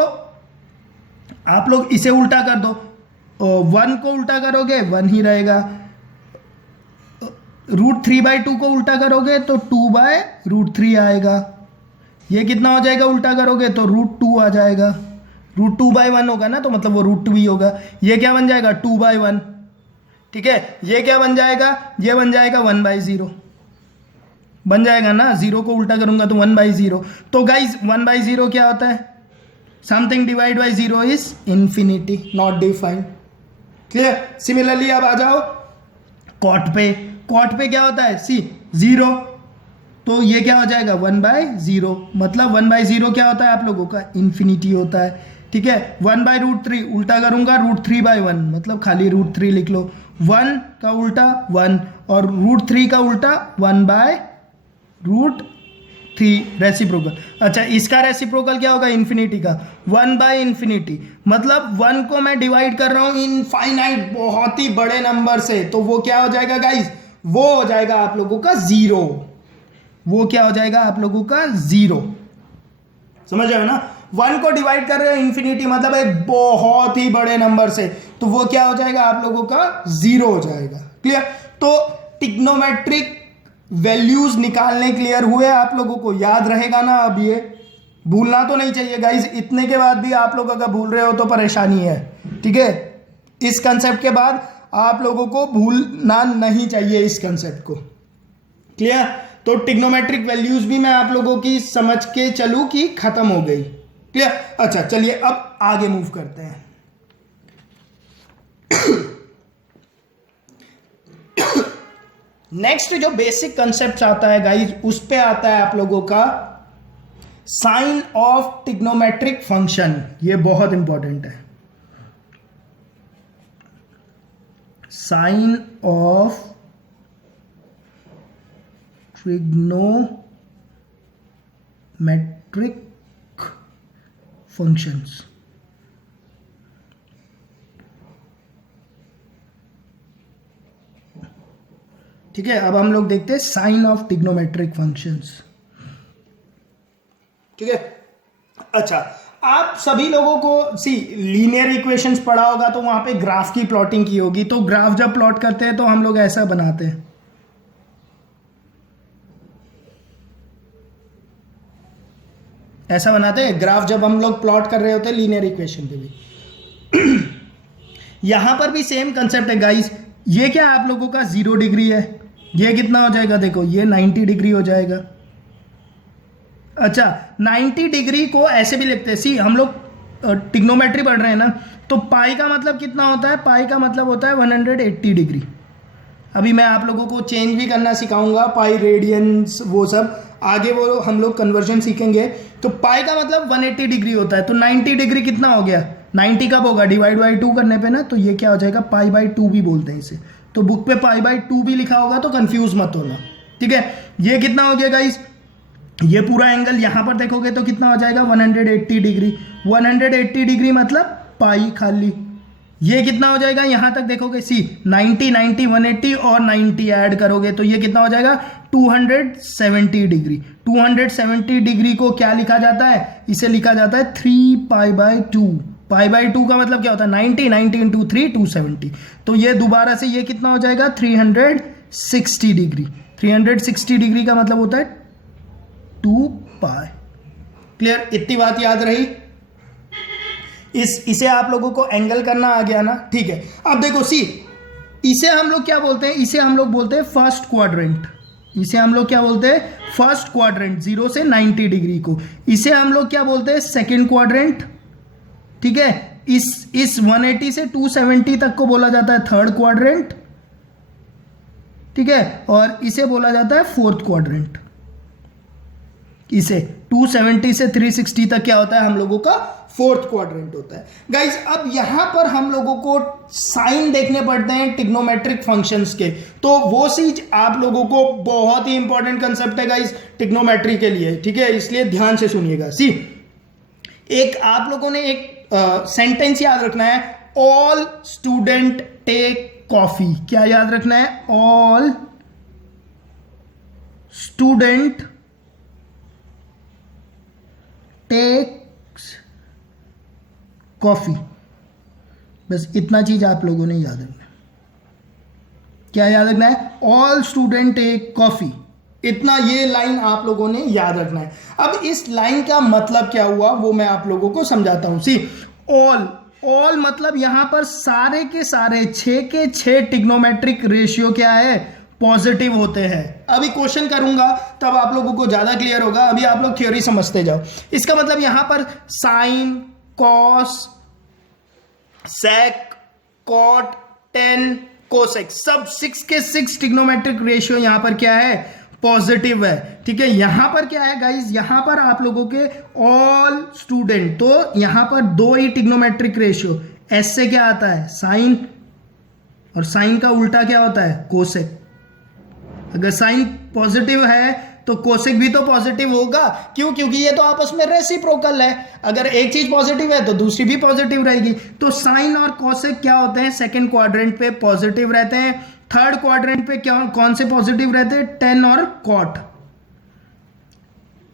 आप लोग इसे उल्टा कर दो, 1 को उल्टा करोगे 1 ही रहेगा, √3/2 को उल्टा करोगे तो 2/√3 आएगा। ये कितना हो जाएगा उल्टा करोगे तो √2 आ जाएगा। √2/1 होगा ना, तो मतलब वो √2 ही होगा। ये क्या बन जाएगा? 2/1। ठीक है, ये क्या बन जाएगा? ये बन जाएगा 1/0 बन जाएगा ना, 0 को उल्टा करूंगा तो 1/0। तो गाइज 1/0 क्या होता है? Something divide by 0 is infinity, not defined. Clear? Similarly अब आ जाओ कॉट पे। कॉट पे क्या होता है? सी 0, तो ये क्या हो जाएगा? 1/0, मतलब 1/0 क्या होता है आप लोगों का? इन्फिनिटी होता है। ठीक है, 1/√3 उल्टा करूंगा √3/1, मतलब खाली √3 लिख लो। 1 का उल्टा 1, और √3 का उल्टा 1/√3 रेसिप्रोकल। अच्छा, इसका रेसिप्रोकल क्या होगा? इन्फिनिटी का 1/∞, मतलब 1 को मैं डिवाइड कर रहा हूं इनफाइनाइट बहुत ही बड़े नंबर से, तो वो क्या हो जाएगा गाइज? वो हो जाएगा आप लोगों का 0। वो क्या हो जाएगा आप लोगों का? 0। समझ रहे हो ना? 1 को डिवाइड कर रहे हो इन्फिनिटी, मतलब एक बहुत ही बड़े नंबर से, तो वो क्या हो जाएगा आप लोगों का? 0 हो जाएगा। क्लियर? तो टिग्नोमेट्रिक वैल्यूज निकालने क्लियर हुए आप लोगों को? याद रहेगा ना? अब ये भूलना तो नहीं चाहिए गाइस। इतने के बाद भी आप लोग अगर भूल रहे हो तो परेशानी है। ठीक है, इस कंसेप्ट के बाद आप लोगों को भूलना नहीं चाहिए इस कंसेप्ट को। क्लियर? तो टिग्नोमेट्रिक वैल्यूज भी मैं आप लोगों की समझ के चलूं कि खत्म हो गई। क्लियर? अच्छा, चलिए अब आगे मूव करते हैं। नेक्स्ट जो बेसिक कंसेप्ट आता है गाइज, उस पे आता है आप लोगों का साइन ऑफ टिग्नोमेट्रिक फंक्शन। ये बहुत इंपॉर्टेंट है। Sign of trigonometric functions. ठीक है, अब हम लोग देखते हैं साइन ऑफ टिग्नोमेट्रिक फंक्शंस। ठीक है, अच्छा, आप सभी लोगों को लीनियर इक्वेशंस पढ़ा होगा, तो वहां पे ग्राफ की प्लॉटिंग की होगी। तो ग्राफ जब प्लॉट करते हैं तो हम लोग ऐसा बनाते हैं, ऐसा बनाते हैं ग्राफ जब हम लोग प्लॉट कर रहे होते हैं लीनियर इक्वेशन पे भी। यहां पर भी सेम कंसेप्ट है गाइस। ये क्या आप लोगों का 0 डिग्री है, ये कितना हो जाएगा, देखो ये 90 डिग्री हो जाएगा। अच्छा 90 डिग्री को ऐसे भी लिखते हैं, सी हम लोग ट्रिग्नोमेट्री पढ़ रहे हैं ना, तो पाई का मतलब कितना होता है, पाई का मतलब होता है 180 डिग्री। अभी मैं आप लोगों को चेंज भी करना सिखाऊंगा, पाई रेडियंस वो सब आगे वो हम लोग कन्वर्जन सीखेंगे। तो पाई का मतलब 180 डिग्री होता है, तो 90 डिग्री कितना हो गया, 90 कब होगा, डिवाइड बाई 2 करने पे ना, तो ये क्या हो जाएगा, पाई बाई 2 भी बोलते हैं इसे। तो बुक पे पाई बाई 2 भी लिखा होगा, तो कंफ्यूज मत होना, ठीक है। ये कितना हो गया गाइस, ये पूरा एंगल यहां पर देखोगे तो कितना हो जाएगा 180 डिग्री। 180 डिग्री मतलब पाई खाली। ये कितना हो जाएगा, यहां तक देखोगे सी 90 90 180 और 90 ऐड करोगे तो ये कितना हो जाएगा 270 डिग्री। 270 डिग्री को क्या लिखा जाता है, इसे लिखा जाता है 3 पाई बाई 2। पाई बाई 2 का मतलब क्या होता है 90 90 इंटू 3 270। तो ये दोबारा से ये कितना हो जाएगा 360 डिग्री। 360 डिग्री का मतलब होता है 2 पाई। क्लियर, इतनी बात याद रही। इसे आप लोगों को एंगल करना आ गया ना, ठीक है। अब देखो सी, इसे हम लोग क्या बोलते हैं, इसे हम लोग बोलते हैं फर्स्ट क्वाड्रेंट। इसे हम लोग क्या बोलते हैं, फर्स्ट क्वाड्रेंट 0 से 90 डिग्री को। इसे हम लोग क्या बोलते हैं, सेकंड क्वाड्रेंट, ठीक है। इस 180 से 270 तक को बोला जाता है थर्ड क्वाड्रेंट, ठीक है। और इसे बोला जाता है फोर्थ क्वाड्रेंट। इसे 270 से 360 तक क्या होता है, हम लोगों का फोर्थ क्वाड्रेंट होता है गाइज। अब यहां पर हम लोगों को साइन देखने पड़ते हैं ट्रिग्नोमेट्रिक फंक्शंस के, तो वो चीज आप लोगों को बहुत ही इंपॉर्टेंट कंसेप्ट है गाइज ट्रिग्नोमेट्री के लिए, ठीक है। इसलिए ध्यान से सुनिएगा। सी, एक आप लोगों ने एक सेंटेंस याद रखना है, ऑल स्टूडेंट टेक कॉफी। क्या याद रखना है, ऑल स्टूडेंट टेक्स कॉफी। बस इतना चीज आप लोगों ने याद रखना है। क्या याद रखना है, ऑल स्टूडेंट टेक कॉफी। इतना ये लाइन आप लोगों ने याद रखना है। अब इस लाइन का मतलब क्या हुआ वो मैं आप लोगों को समझाता हूं। सी, ऑल मतलब यहां पर सारे के सारे 6 के 6 ट्रिग्नोमेट्रिक रेशियो क्या है, पॉजिटिव होते हैं। अभी क्वेश्चन करूंगा तब आप लोगों को ज्यादा क्लियर होगा, अभी आप लोग थ्योरी समझते जाओ। इसका मतलब यहां पर साइन, कॉस, सेक, कॉट, टेन, कोसेक सब 6 के 6 ट्रिग्नोमेट्रिक रेशियो यहां पर क्या है, पॉजिटिव है, ठीक है। यहां पर क्या है गाइस, यहां पर आप लोगों के ऑल स्टूडेंट, तो यहां पर 2 ही ट्रिग्नोमेट्रिक रेशियो। एस से क्या आता है, साइन, और साइन का उल्टा क्या होता है, कोसेक। अगर साइन पॉजिटिव है तो कोसेक भी तो पॉजिटिव होगा, क्यों, क्योंकि ये तो आपस में रेसिप्रोकल है। अगर एक चीज पॉजिटिव है तो दूसरी भी पॉजिटिव रहेगी। तो साइन और कोसेक क्या होते हैं, सेकंड क्वाड्रेंट पे पॉजिटिव रहते हैं। थर्ड क्वाड्रेंट पे क्या, कौन से पॉजिटिव रहते हैं, टेन और कॉट।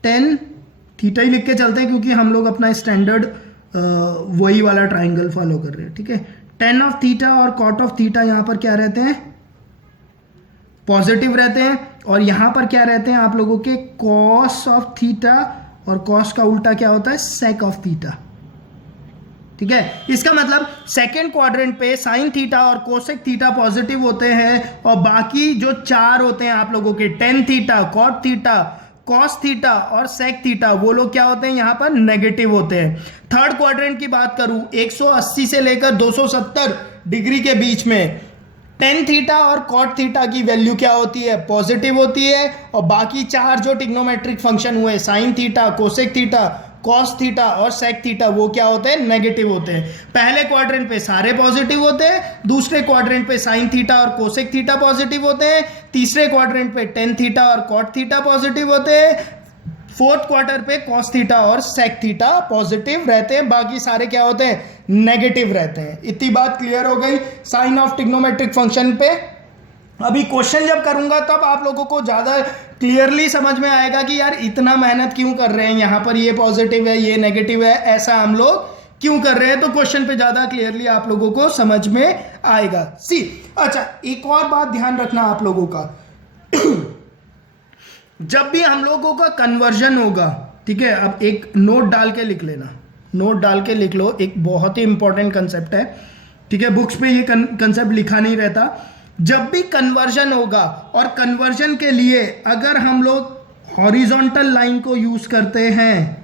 टेन थीटा ही लिख के चलते हैं क्योंकि हम लोग अपना स्टैंडर्ड वही वाला ट्राइंगल फॉलो कर रहे हैं, ठीक है। टेन ऑफ थीटा और कॉट ऑफ थीटा यहां पर क्या रहते हैं, पॉजिटिव रहते हैं। और यहां पर क्या रहते हैं आप लोगों के, कॉस ऑफ थीटा, और कॉस का उल्टा क्या होता है, सेक ऑफ थीटा, ठीक है। इसका मतलब सेकेंड क्वाड्रेंट पे साइन थीटा और कोसेक थीटा पॉजिटिव होते हैं, और बाकी जो 4 होते हैं आप लोगों के, tan theta, cot theta, cos theta और सेक थीटा, वो लोग क्या होते हैं, यहां पर नेगेटिव होते हैं। थर्ड क्वाड्रेंट की बात करूं, 180 से लेकर 270 डिग्री के बीच में टेन थीटा और कॉट थीटा की वैल्यू क्या होती है, पॉजिटिव होती है। और बाकी 4 जो ट्रिग्नोमेट्रिक फंक्शन हुए, sine theta, cosec theta, cos theta और सेक थीटा, वो क्या होते हैं, नेगेटिव होते हैं। पहले क्वाड्रेंट पे सारे पॉजिटिव होते हैं, दूसरे क्वाड्रेंट पे साइन थीटा और कोसेक थीटा पॉजिटिव होते हैं, तीसरे क्वाड्रेंट पे टेन थीटा और कॉट थीटा पॉजिटिव होते हैं, फोर्थ क्वार्टर पे कॉस थीटा और सेक थीटा पॉजिटिव रहते हैं, बाकी सारे क्या होते हैं, नेगेटिव रहते हैं। इतनी बात क्लियर हो गई साइन ऑफ ट्रिग्नोमेट्रिक फंक्शन पे। अभी क्वेश्चन जब करूंगा तब आप लोगों को ज्यादा क्लियरली समझ में आएगा कि यार इतना मेहनत क्यों कर रहे हैं, यहां पर ये पॉजिटिव है, ये नेगेटिव है, ऐसा हम लोग क्यों कर रहे हैं। तो क्वेश्चन पे ज्यादा क्लियरली आप लोगों को समझ में आएगा। सी, अच्छा एक और बात ध्यान रखना आप लोगों का, जब भी हम लोगों का कन्वर्जन होगा, ठीक है, अब एक नोट डाल के लिख लेना, नोट डाल के लिख लो, एक बहुत ही इंपॉर्टेंट कंसेप्ट है। ठीक है, बुक्स पे ये कंसेप्ट लिखा नहीं रहता। जब भी कन्वर्जन होगा और कन्वर्जन के लिए अगर हम लोग हॉरिजॉन्टल लाइन को यूज करते हैं,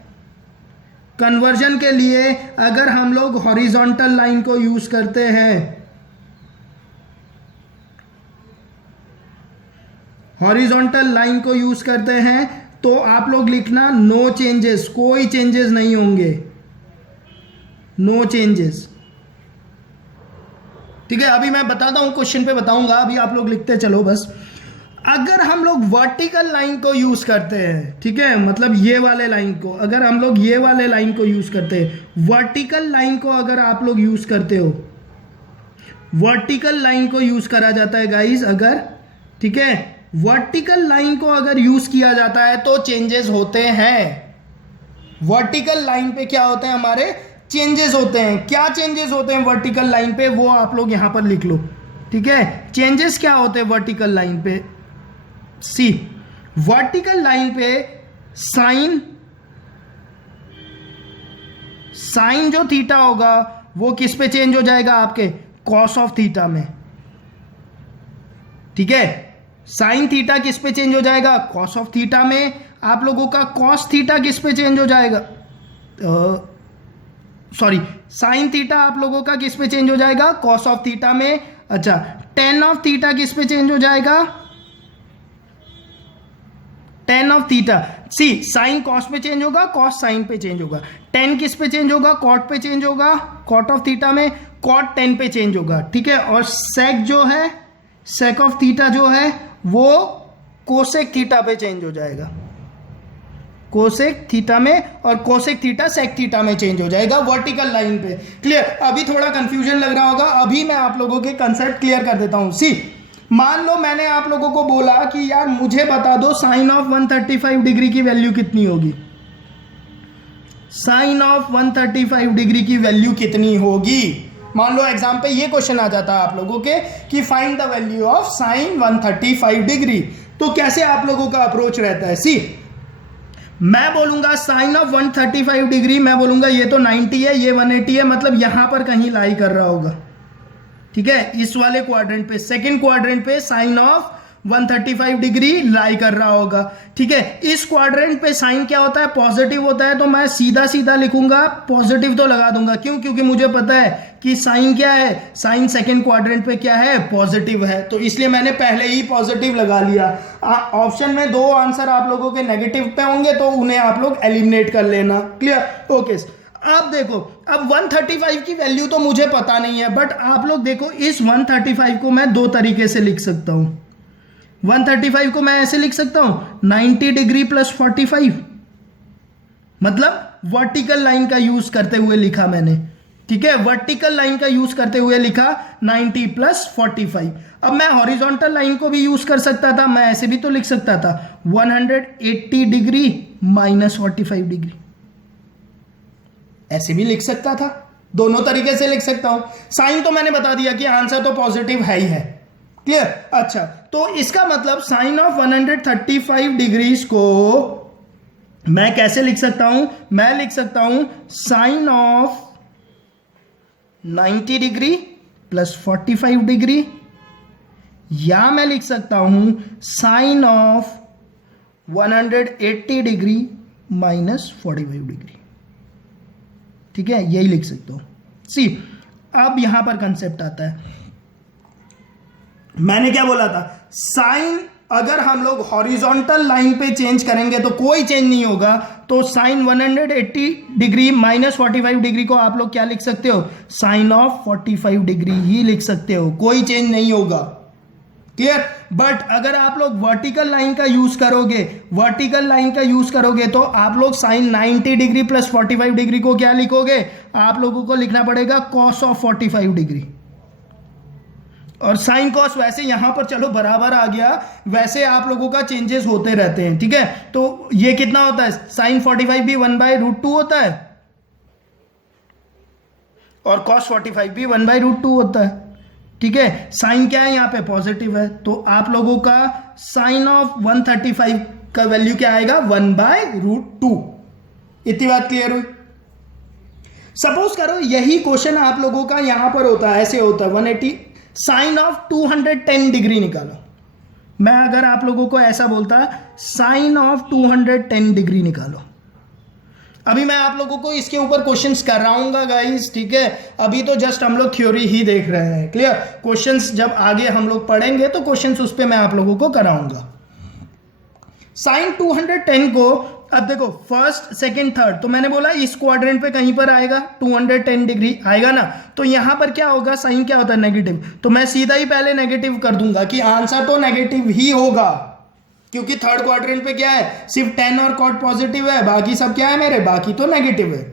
कन्वर्जन के लिए अगर हम लोग हॉरिजॉन्टल लाइन को यूज करते हैं, हॉरिजॉन्टल लाइन को यूज करते हैं तो आप लोग लिखना नो चेंजेस, कोई चेंजेस नहीं होंगे, नो चेंजेस। ठीक है, अभी मैं बताता हूं, क्वेश्चन पे बताऊंगा, अभी आप लोग लिखते चलो बस। अगर हम लोग वर्टिकल लाइन को यूज करते हैं, ठीक है, मतलब ये वाले लाइन को, अगर हम लोग ये वाले लाइन को यूज करते हैं, वर्टिकल लाइन को अगर आप लोग यूज करते हो, वर्टिकल लाइन को यूज करा जाता है गाइस अगर, ठीक है, वर्टिकल लाइन को अगर यूज किया जाता है तो चेंजेस होते हैं। वर्टिकल लाइन पे क्या होते हैं, हमारे चेंजेस होते हैं। क्या चेंजेस होते हैं वर्टिकल लाइन पे, वो आप लोग यहां पर लिख लो। ठीक है, चेंजेस क्या होते हैं वर्टिकल लाइन पे, सी वर्टिकल लाइन पे साइन जो थीटा होगा वो किस पे चेंज हो जाएगा, आपके कॉस ऑफ थीटा में। ठीक है, साइन थीटा किस पे चेंज हो जाएगा, कॉस ऑफ थीटा में। आप लोगों का कॉस थीटा किस पे चेंज हो जाएगा, सॉरी साइन थीटा आप लोगों का किस पे चेंज हो जाएगा, कॉस ऑफ थीटा में। अच्छा, टेन ऑफ थीटा किस पे चेंज हो जाएगा, tan of theta. See sine cos पे चेंज होगा, कॉस साइन पे चेंज होगा। टेन किस पे चेंज होगा, कॉट पे चेंज होगा, कॉट ऑफ थीटा में। कॉट टेन पे चेंज होगा। ठीक है, और सेक जो है, सेक ऑफ थीटा जो है वो कोसेक थीटा पे चेंज हो जाएगा, कोसेक थीटा में, और कोसेक थीटा सेक थीटा में चेंज हो जाएगा वर्टिकल लाइन पे। क्लियर, अभी थोड़ा कंफ्यूजन लग रहा होगा, अभी मैं आप लोगों के कंसेप्ट क्लियर कर देता हूं। सी मान लो मैंने आप लोगों को बोला कि यार मुझे बता दो साइन ऑफ 135 डिग्री की वैल्यू कितनी होगी, साइन ऑफ 135 डिग्री की वैल्यू कितनी होगी। मान लो एग्जाम पे ये क्वेश्चन आ जाता है आप लोगों के कि find the value of sine 135 degree, तो कैसे आप लोगों का अप्रोच रहता है। सी मैं बोलूंगा साइन ऑफ 135 डिग्री, मैं बोलूंगा ये तो 90 है, ये 180 है, मतलब यहां पर कहीं लाई कर रहा होगा। ठीक है, इस वाले क्वाड्रेंट पे, सेकंड क्वाड्रेंट पे साइन ऑफ 135 डिग्री लाई कर रहा होगा। ठीक है, इस क्वाड्रेंट पे साइन क्या होता है, पॉजिटिव होता है, तो मैं सीधा सीधा लिखूंगा पॉजिटिव तो लगा दूंगा। क्यों, क्योंकि मुझे पता है कि साइन क्या है, साइन सेकंड क्वाड्रेंट पे क्या है, पॉजिटिव है, तो इसलिए मैंने पहले ही पॉजिटिव लगा लिया। ऑप्शन में दो आंसर आप लोगों के नेगेटिव पे होंगे तो उन्हें आप लोग एलिमिनेट कर लेना। Clear, okay. अब देखो, अब 135 की वैल्यू तो मुझे पता नहीं है, बट आप लोग देखो इस 135 को मैं दो तरीके से लिख सकता हूं। 135 को मैं ऐसे लिख सकता हूं 90 डिग्री प्लस 45, मतलब वर्टिकल लाइन का यूज करते हुए लिखा मैंने। ठीक है, वर्टिकल लाइन का यूज करते हुए लिखा 90 प्लस 45। अब मैं हॉरिजॉन्टल लाइन को भी यूज कर सकता था, मैं ऐसे भी तो लिख सकता था 180 डिग्री माइनस 45 डिग्री, ऐसे भी लिख सकता था, दोनों तरीके से लिख सकता हूं। साइन तो मैंने बता दिया कि आंसर तो पॉजिटिव है ही है। क्लियर, अच्छा, तो इसका मतलब साइन ऑफ 135 डिग्रीज को मैं कैसे लिख सकता हूं, मैं लिख सकता हूं sine of 90 degree plus 45 degree, या मैं लिख सकता हूं sine of 180 degree minus 45 degree. ठीक है, यही लिख सकता हूं। सी अब यहां पर कंसेप्ट आता है, मैंने क्या बोला था, साइन अगर हम लोग हॉरिजॉन्टल लाइन पे चेंज करेंगे तो कोई चेंज नहीं होगा, तो साइन 180 डिग्री माइनस 45 डिग्री को आप लोग क्या लिख सकते हो, साइन ऑफ 45 डिग्री ही लिख सकते हो, कोई चेंज नहीं होगा। क्लियर, बट अगर आप लोग वर्टिकल लाइन का यूज करोगे, वर्टिकल लाइन का यूज करोगे तो आप लोग साइन 90 डिग्री प्लस 45 डिग्री को क्या लिखोगे, आप लोगों को लिखना पड़ेगा कॉस ऑफ 45 डिग्री। और साइन कॉस वैसे यहां पर चलो बराबर आ गया, वैसे आप लोगों का चेंजेस होते रहते हैं। ठीक है, तो ये कितना होता है, साइन 45 भी 1/√2 होता है और कॉस 45 भी 1/√2 होता है। ठीक है, साइन क्या है यहां पे, पॉजिटिव है, तो आप लोगों का साइन ऑफ 135 का वैल्यू क्या आएगा, 1/√2। इतनी बात क्लियर हुई। सपोज करो यही क्वेश्चन आप लोगों का यहां पर होता है, ऐसे होता है 180 साइन ऑफ 210 डिग्री निकालो। मैं अगर आप लोगों को ऐसा बोलता साइन ऑफ 210 डिग्री निकालो, अभी मैं आप लोगों को इसके ऊपर क्वेश्चंस कराऊंगा गाइस, ठीक है। अभी तो जस्ट हम लोग थ्योरी ही देख रहे हैं, क्लियर। क्वेश्चंस जब आगे हम लोग पढ़ेंगे तो क्वेश्चंस उस पे मैं आप लोगों को कराऊंगा। साइन 210 को अब देखो फर्स्ट सेकंड थर्ड, तो मैंने बोला इस क्वाड्रेंट पे कहीं पर आएगा 210 डिग्री आएगा ना, तो यहां पर क्या होगा, साइन क्या होता है नेगेटिव, तो मैं सीधा ही पहले नेगेटिव कर दूंगा कि आंसर तो नेगेटिव ही होगा, क्योंकि थर्ड क्वाड्रेंट पे क्या है, सिर्फ 10 और कॉट पॉजिटिव है, बाकी सब क्या है मेरे, बाकी तो नेगेटिव है।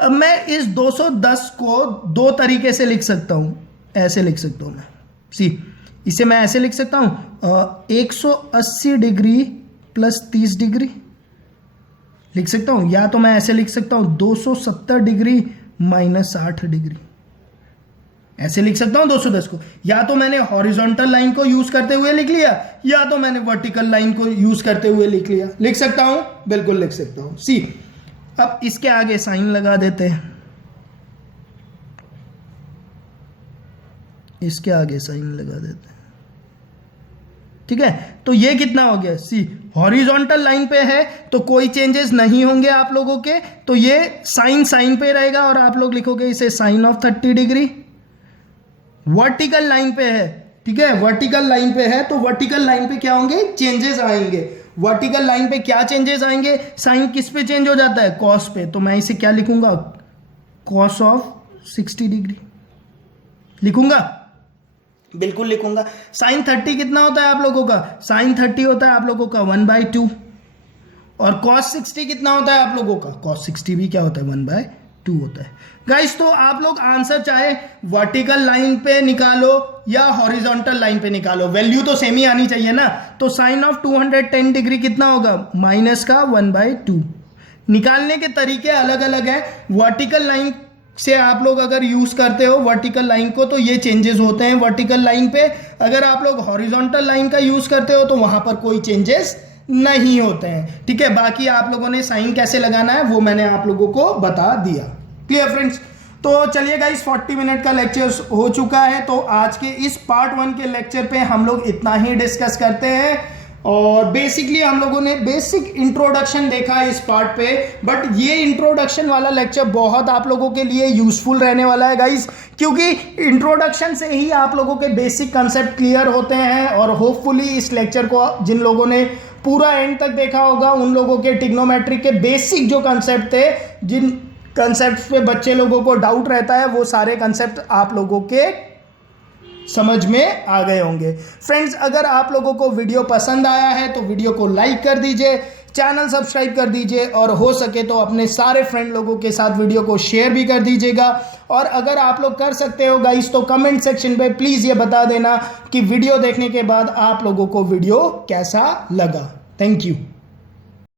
अब मैं इस 210 को दो तरीके से लिख सकता हूं, ऐसे लिख सकता हूं मैं, सी इसे मैं ऐसे लिख सकता हूं 180 डिग्री प्लस 30 डिग्री लिख सकता हूं, या तो मैं ऐसे लिख सकता हूं 270 डिग्री माइनस 60 डिग्री, ऐसे लिख सकता हूं 210 को। या तो मैंने हॉरिजॉन्टल लाइन को यूज करते हुए लिख लिया, या तो मैंने वर्टिकल लाइन को यूज करते हुए लिख लिया, लिख सकता हूं, बिल्कुल लिख सकता हूं। सी अब इसके आगे साइन लगा देते हैं, इसके आगे साइन लगा देते हैं, ठीक है। तो ये कितना हो गया, सी हॉरिजॉन्टल लाइन पे है तो कोई चेंजेस नहीं होंगे आप लोगों के, तो ये साइन साइन पे रहेगा और आप लोग लिखोगे इसे sine of 30 degree. Vertical line पे है, ठीक है, वर्टिकल लाइन पे है तो वर्टिकल लाइन पे क्या होंगे, चेंजेस आएंगे। वर्टिकल लाइन पे क्या चेंजेस आएंगे, साइन किस पे चेंज हो जाता है, कॉस पे, तो मैं इसे क्या लिखूंगा, कॉस ऑफ 60 डिग्री लिखूंगा, बिल्कुल लिखूंगा। साइन 30 कितना होता है आप लोगों का, साइन 30 होता है आप लोगों का 1/2, और कॉस 60 कितना होता है आप लोगों का, कॉस 60 भी क्या होता है 1/2 होता है। गाइस तो आप लोग आंसर चाहे वर्टिकल लाइन पे निकालो या हॉरिजॉन्टल लाइन पे निकालो, वैल्यू तो सेम ही आनी चाहिए ना। तो साइन ऑफ 210 डिग्री कितना होगा, माइनस का 1/2। निकालने के तरीके अलग अलग है, वर्टिकल लाइन से आप लोग अगर यूज करते हो वर्टिकल लाइन को तो ये चेंजेस होते हैं वर्टिकल लाइन पे, अगर आप लोग हॉरिजॉन्टल लाइन का यूज करते हो तो वहां पर कोई चेंजेस नहीं होते हैं, ठीक है। बाकी आप लोगों ने साइन कैसे लगाना है वो मैंने आप लोगों को बता दिया, क्लियर फ्रेंड्स। तो चलिए गाइस 40 मिनट का लेक्चर हो चुका है, तो आज के इस पार्ट 1 के लेक्चर पे हम लोग इतना ही डिस्कस करते हैं, और बेसिकली हम लोगों ने बेसिक इंट्रोडक्शन देखा इस पार्ट पे, बट ये इंट्रोडक्शन वाला लेक्चर बहुत आप लोगों के लिए यूजफुल रहने वाला है गाइस, क्योंकि इंट्रोडक्शन से ही आप लोगों के बेसिक कंसेप्ट क्लियर होते हैं, और होपफुली इस लेक्चर को जिन लोगों ने पूरा एंड तक देखा होगा उन लोगों के ट्रिग्नोमेट्री के बेसिक जो कंसेप्ट थे, जिन कंसेप्ट पे बच्चे लोगों को डाउट रहता है, वो सारे कंसेप्ट आप लोगों के समझ में आ गए होंगे। फ्रेंड्स अगर आप लोगों को वीडियो पसंद आया है तो वीडियो को लाइक कर दीजिए, चैनल सब्सक्राइब कर दीजिए, और हो सके तो अपने सारे फ्रेंड लोगों के साथ वीडियो को शेयर भी कर दीजिएगा। और अगर आप लोग कर सकते हो गाइस तो कमेंट सेक्शन पे प्लीज़ ये बता देना कि वीडियो देखने के बाद आप लोगों को वीडियो कैसा लगा। Thank you.